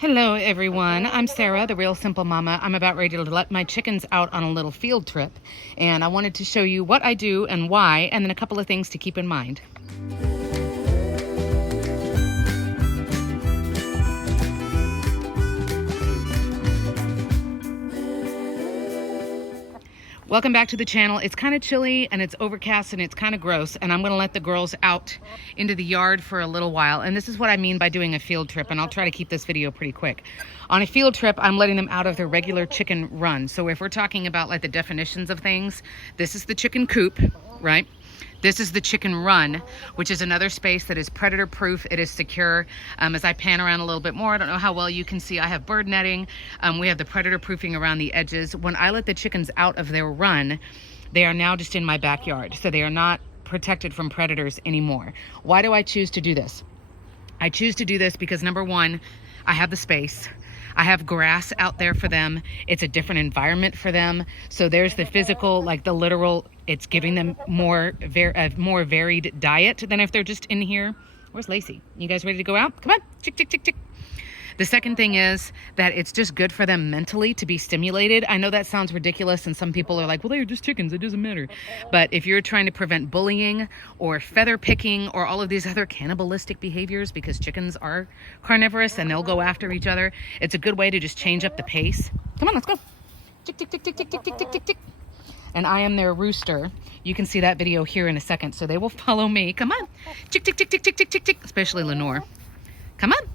Hello everyone, I'm Sarah, the Real Simple Mama. I'm about ready to let my chickens out on a little field trip, and I wanted to show you what I do and why, and then a couple of things to keep in mind. Welcome back to the channel. It's kind of chilly and it's overcast and it's kind of gross, and I'm going to let the girls out into the yard for a little while. And this is what I mean by doing a field trip, and I'll try to keep this video pretty quick. On a field trip, I'm letting them out of their regular chicken run. So if we're talking about like the definitions of things, this is the chicken coop, right? This is the chicken run, which is another space that is predator proof. It is secure. As I pan around a little bit more, I don't know how well you can see, I have bird netting. We have the predator proofing around the edges. When I let the chickens out of their run, they are now just in my backyard. So they are not protected from predators anymore. Why do I choose to do this? I choose to do this because number one, I have the space. I have grass out there for them. It's a different environment for them. So there's the physical, like the literal, it's giving them more varied diet than if they're just in here. Where's Lacey? You guys ready to go out? Come on, chick, chick, chick, chick. The second thing is that it's just good for them mentally to be stimulated. I know that sounds ridiculous, and some people are like, well, they're just chickens, it doesn't matter. But if you're trying to prevent bullying or feather picking or all of these other cannibalistic behaviors, because chickens are carnivorous and they'll go after each other, it's a good way to just change up the pace. Come on, let's go. Tick, tick, tick, tick, tick, tick, tick, tick, tick, tick. And I am their rooster. You can see that video here in a second, so they will follow me. Come on. Tick, tick, tick, tick, tick, tick, tick, tick. Especially Lenore. Come on.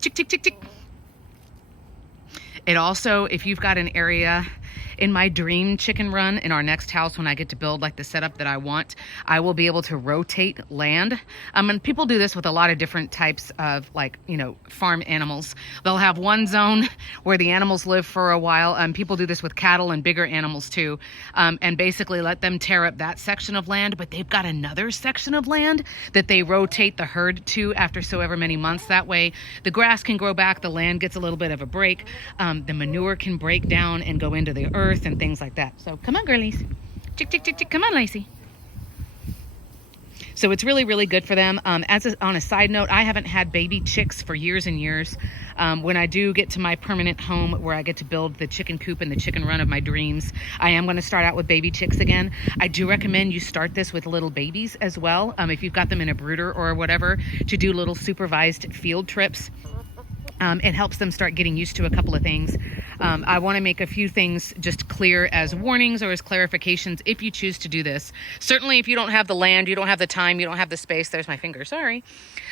Tick, tick, tick, tick. It also, if you've got an area in my dream chicken run in our next house, when I get to build like the setup that I want, I will be able to rotate land. And people do this with a lot of different types of like, farm animals. They'll have one zone where the animals live for a while. People do this with cattle and bigger animals too. And basically let them tear up that section of land, but they've got another section of land that they rotate the herd to after so ever many months. That way the grass can grow back, the land gets a little bit of a break, the manure can break down and go into the earth and things like that. So come on, girlies. Chick, chick, chick, chick. Come on, Lacey. So it's really, really good for them. On a side note, I haven't had baby chicks for years and years. When I do get to my permanent home where I get to build the chicken coop and the chicken run of my dreams, I am going to start out with baby chicks again. I do recommend you start this with little babies as well. If you've got them in a brooder or whatever, to do little supervised field trips. It helps them start getting used to a couple of things. I want to make a few things just clear as warnings or as clarifications if you choose to do this. Certainly if you don't have the land, you don't have the time, you don't have the space, there's my finger, sorry.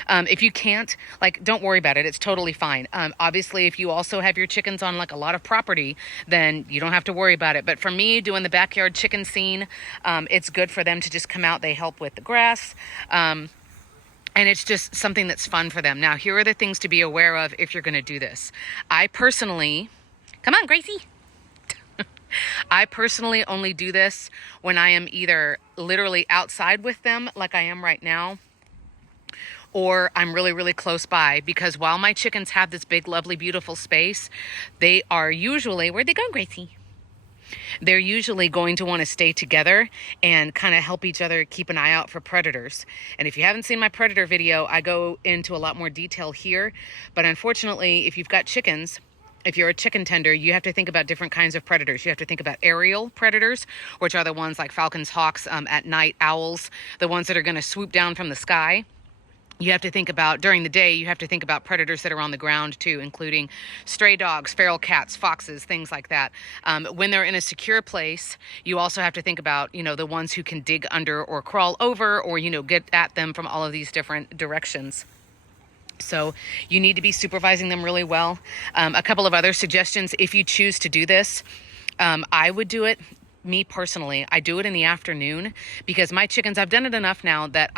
If you can't, don't worry about it. It's totally fine. Obviously, if you also have your chickens on like a lot of property, then you don't have to worry about it. But for me, doing the backyard chicken scene, it's good for them to just come out. They help with the grass. And it's just something that's fun for them. Now, here are the things to be aware of if you're going to do this. I personally, come on, Gracie. I personally only do this when I am either literally outside with them, like I am right now, or I'm really, really close by. Because while my chickens have this big, lovely, beautiful space, they are usually, where'd they go, Gracie? They're usually going to want to stay together and kind of help each other keep an eye out for predators. And if you haven't seen my predator video, I go into a lot more detail here. But unfortunately, if you've got chickens, if you're a chicken tender, you have to think about different kinds of predators. You have to think about aerial predators, which are the ones like falcons, hawks, at night, owls, the ones that are going to swoop down from the sky. You have to think about, during the day, you have to think about predators that are on the ground too, including stray dogs, feral cats, foxes, things like that. When they're in a secure place, you also have to think about, the ones who can dig under or crawl over or, get at them from all of these different directions. So you need to be supervising them really well. A couple of other suggestions, if you choose to do this, I would do it. Me personally, I do it in the afternoon because my chickens, I've done it enough now that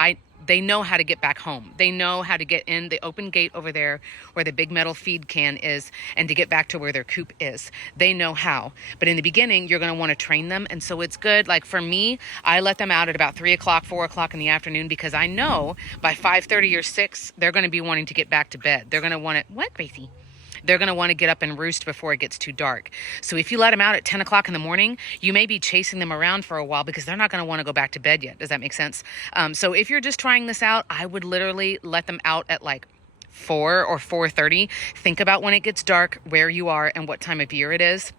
they know how to get back home. They know how to get in the open gate over there where the big metal feed can is and to get back to where their coop is. They know how. But in the beginning, you're going to want to train them. And so it's good. Like for me, I let them out at about 3 o'clock, 4 o'clock in the afternoon because I know by 5:30 or 6, they're going to be wanting to get back to bed. They're going to want to, what, Gracie? They're going to want to get up and roost before it gets too dark. So if you let them out at 10 o'clock in the morning, you may be chasing them around for a while because they're not going to want to go back to bed yet. Does that make sense? So if you're just trying this out, I would literally let them out at like 4 or 4:30. Think about when it gets dark, where you are, and what time of year it is.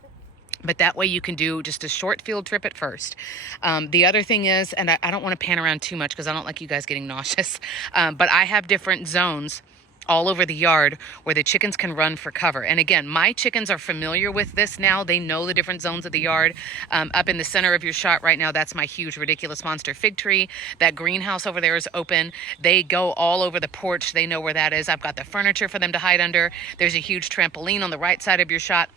But that way you can do just a short field trip at first. The other thing is, and I don't want to pan around too much because I don't like you guys getting nauseous, but I have different zones all over the yard where the chickens can run for cover. And again, my chickens are familiar with this now. They know the different zones of the yard. Up in the center of your shot right now, that's my huge ridiculous monster fig tree. That greenhouse over there is open. They go all over the porch. They know where that is. I've got the furniture for them to hide under. There's a huge trampoline on the right side of your shot.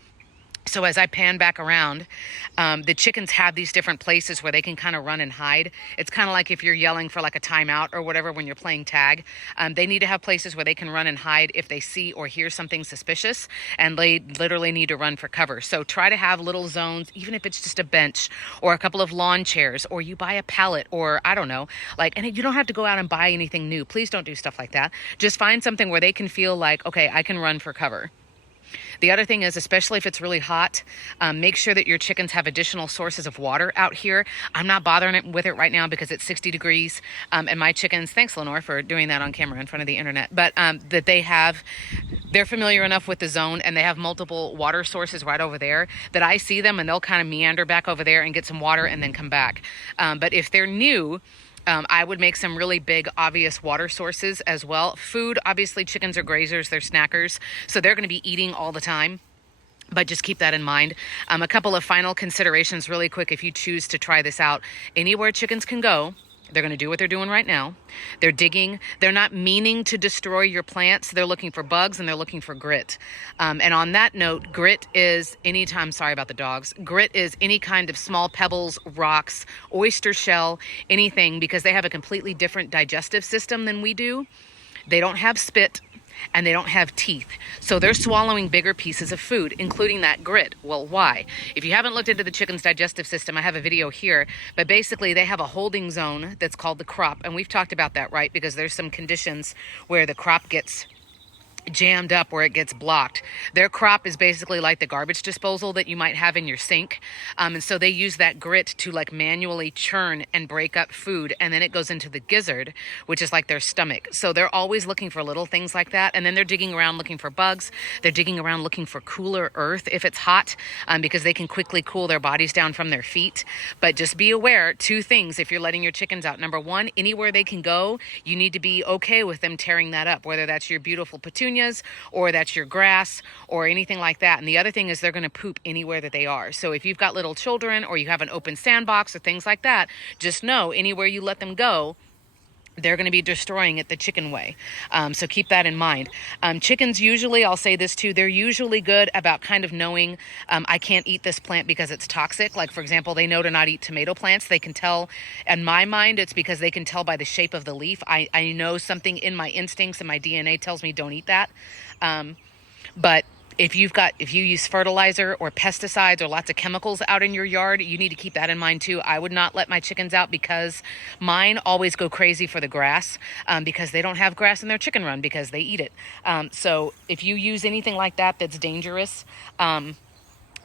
So as I pan back around, the chickens have these different places where they can kind of run and hide. It's kind of like if you're yelling for like a timeout or whatever when you're playing tag. They need to have places where they can run and hide if they see or hear something suspicious, and they literally need to run for cover. So try to have little zones, even if it's just a bench or a couple of lawn chairs, or you buy a pallet, or I don't know, like, and you don't have to go out and buy anything new. Please don't do stuff like that. Just find something where they can feel like, okay, I can run for cover. The other thing is, especially if it's really hot, make sure that your chickens have additional sources of water out here. I'm not bothering with it right now because it's 60 degrees. And my chickens, thanks Lenore for doing that on camera in front of the internet, but that they're familiar enough with the zone, and they have multiple water sources right over there that I see them and they'll kind of meander back over there and get some water and then come back. But if they're new, I would make some really big, obvious water sources as well. Food, obviously, chickens are grazers, they're snackers, so they're going to be eating all the time. But just keep that in mind. A couple of final considerations really quick if you choose to try this out. Anywhere chickens can go, they're going to do what they're doing right now. They're digging. They're not meaning to destroy your plants. They're looking for bugs and they're looking for grit. And on that note, grit is sorry about the dogs. Grit is any kind of small pebbles, rocks, oyster shell, anything, because they have a completely different digestive system than we do. They don't have spit and they don't have teeth. So they're swallowing bigger pieces of food, including that grit. Well, why? If you haven't looked into the chicken's digestive system, I have a video here, but basically they have a holding zone that's called the crop. And we've talked about that, right? Because there's some conditions where the crop gets jammed up, where it gets blocked. Their crop is basically like the garbage disposal that you might have in your sink. And so they use that grit to like manually churn and break up food. And then it goes into the gizzard, which is like their stomach. So they're always looking for little things like that. And then they're digging around looking for bugs. They're digging around looking for cooler earth if it's hot, because they can quickly cool their bodies down from their feet. But just be aware, 2 things if you're letting your chickens out. Number 1, anywhere they can go, you need to be okay with them tearing that up, whether that's your beautiful petunias or that's your grass or anything like that. And the other thing is they're going to poop anywhere that they are. So if you've got little children or you have an open sandbox or things like that, just know anywhere you let them go, they're going to be destroying it the chicken way. So keep that in mind. Chickens usually, I'll say this too, they're usually good about kind of knowing, I can't eat this plant because it's toxic. Like for example, they know to not eat tomato plants. They can tell, in my mind, it's because they can tell by the shape of the leaf. I know something in my instincts and my DNA tells me don't eat that. But if you use fertilizer or pesticides or lots of chemicals out in your yard, you need to keep that in mind too. I would not let my chickens out because mine always go crazy for the grass, because they don't have grass in their chicken run because they eat it. So if you use anything like that that's dangerous,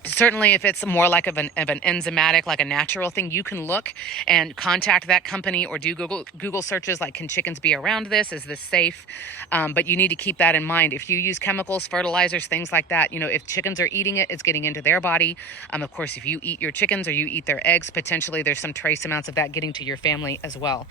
certainly if it's more like of an enzymatic, like a natural thing, you can look and contact that company or do Google searches like, can chickens be around this? Is this safe? But you need to keep that in mind. If you use chemicals, fertilizers, things like that, if chickens are eating it, it's getting into their body. Of course, if you eat your chickens or you eat their eggs, potentially there's some trace amounts of that getting to your family as well.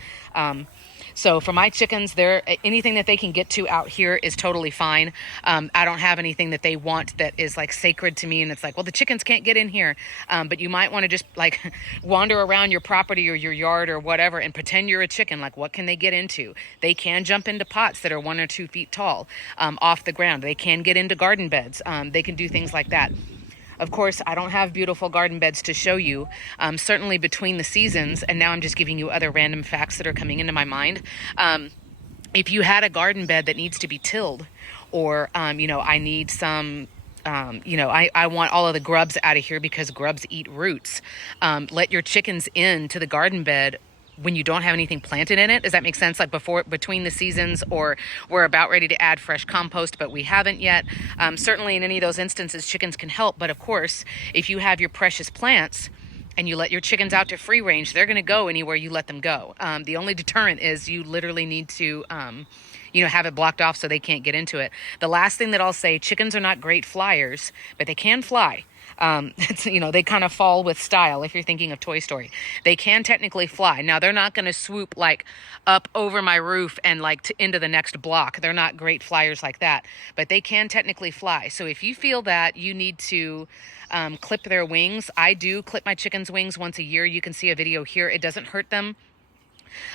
So for my chickens, anything that they can get to out here is totally fine. I don't have anything that they want that is like sacred to me. And it's like, well, the chickens can't get in here. But you might want to just like wander around your property or your yard or whatever and pretend you're a chicken. Like, what can they get into? They can jump into pots that are 1 or 2 feet tall off the ground. They can get into garden beds. They can do things like that. Of course, I don't have beautiful garden beds to show you, certainly between the seasons, and now I'm just giving you other random facts that are coming into my mind. If you had a garden bed that needs to be tilled, or, I need some, I want all of the grubs out of here because grubs eat roots. Let your chickens into the garden bed when you don't have anything planted in it. Does that make sense? Like between the seasons, or we're about ready to add fresh compost, but we haven't yet. Certainly in any of those instances, chickens can help. But of course, if you have your precious plants and you let your chickens out to free range, they're going to go anywhere you let them go. The only deterrent is you literally need to you know, have it blocked off so they can't get into it. The last thing that I'll say, chickens are not great flyers, but they can fly. It's, you know, they kind of fall with style if you're thinking of Toy Story. They can technically fly. Now, they're not going to swoop like up over my roof and like into the next block. They're not great flyers like that, but they can technically fly. So if you feel that you need to clip their wings, I do clip my chickens' wings once a year. You can see a video here. It doesn't hurt them.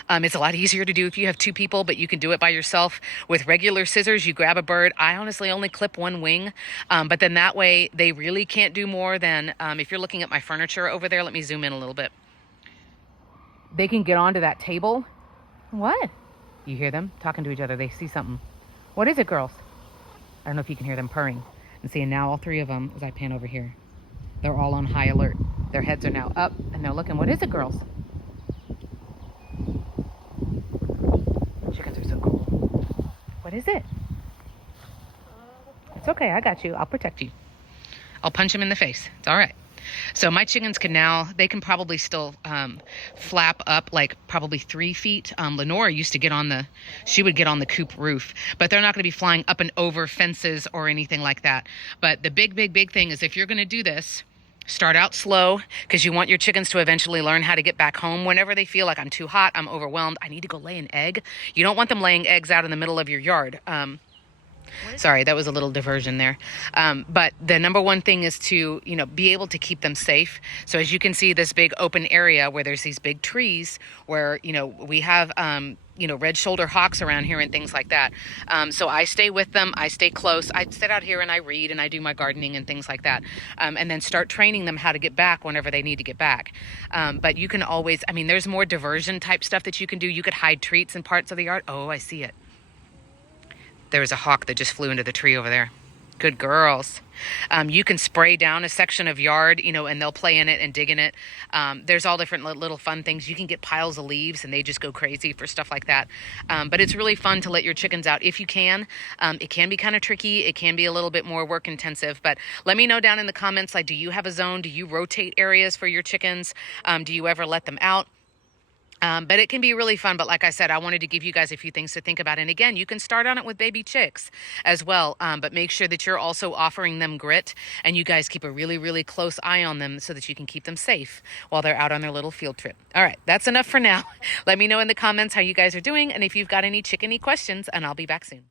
It's a lot easier to do if you have two people, but you can do it by yourself. With regular scissors, you grab a bird. I honestly only clip one wing, but then that way they really can't do more than, if you're looking at my furniture over there, let me zoom in a little bit. They can get onto that table. What? You hear them talking to each other. They see something. What is it, girls? I don't know if you can hear them purring. And see, and now all three of them, as I pan over here, they're all on high alert. Their heads are now up and they're looking. What is it, girls? Chickens are so cool. What is it? It's okay. I got you. I'll protect you. I'll punch him in the face. It's all right. So my chickens can now, they can probably still flap up like probably 3 feet. Lenora used to get on the, she would get on the coop roof, but they're not going to be flying up and over fences or anything like that. But the big thing is if you're going to do this, start out slow because you want your chickens to eventually learn how to get back home whenever they feel like I'm too hot, I'm overwhelmed, I need to go lay an egg. You don't want them laying eggs out in the middle of your yard. Sorry, that was a little diversion there. But the number one thing is to, you know, be able to keep them safe. So as you can see, this big open area where there's these big trees where, you know, we have, you know, red-shouldered hawks around here and things like that. So I stay with them. I stay close. I sit out here and I read and I do my gardening and things like that. And then start training them how to get back whenever they need to get back. But you can always, I mean, there's more diversion type stuff that you can do. You could hide treats in parts of the yard. Oh, I see it. There was a hawk that just flew into the tree over there. Good girls. You can spray down a section of yard, you know, and they'll play in it and dig in it. There's all different little fun things. You can get piles of leaves and they just go crazy for stuff like that. But it's really fun to let your chickens out if you can. It can be kind of tricky. It can be a little bit more work intensive, but let me know down in the comments, like, do you have a zone? Do you rotate areas for your chickens? Do you ever let them out? But it can be really fun. But like I said, I wanted to give you guys a few things to think about. And again, you can start on it with baby chicks as well. But make sure that you're also offering them grit and you guys keep a really close eye on them so that you can keep them safe while they're out on their little field trip. All right, that's enough for now. Let me know in the comments how you guys are doing and if you've got any chickeny questions, and I'll be back soon.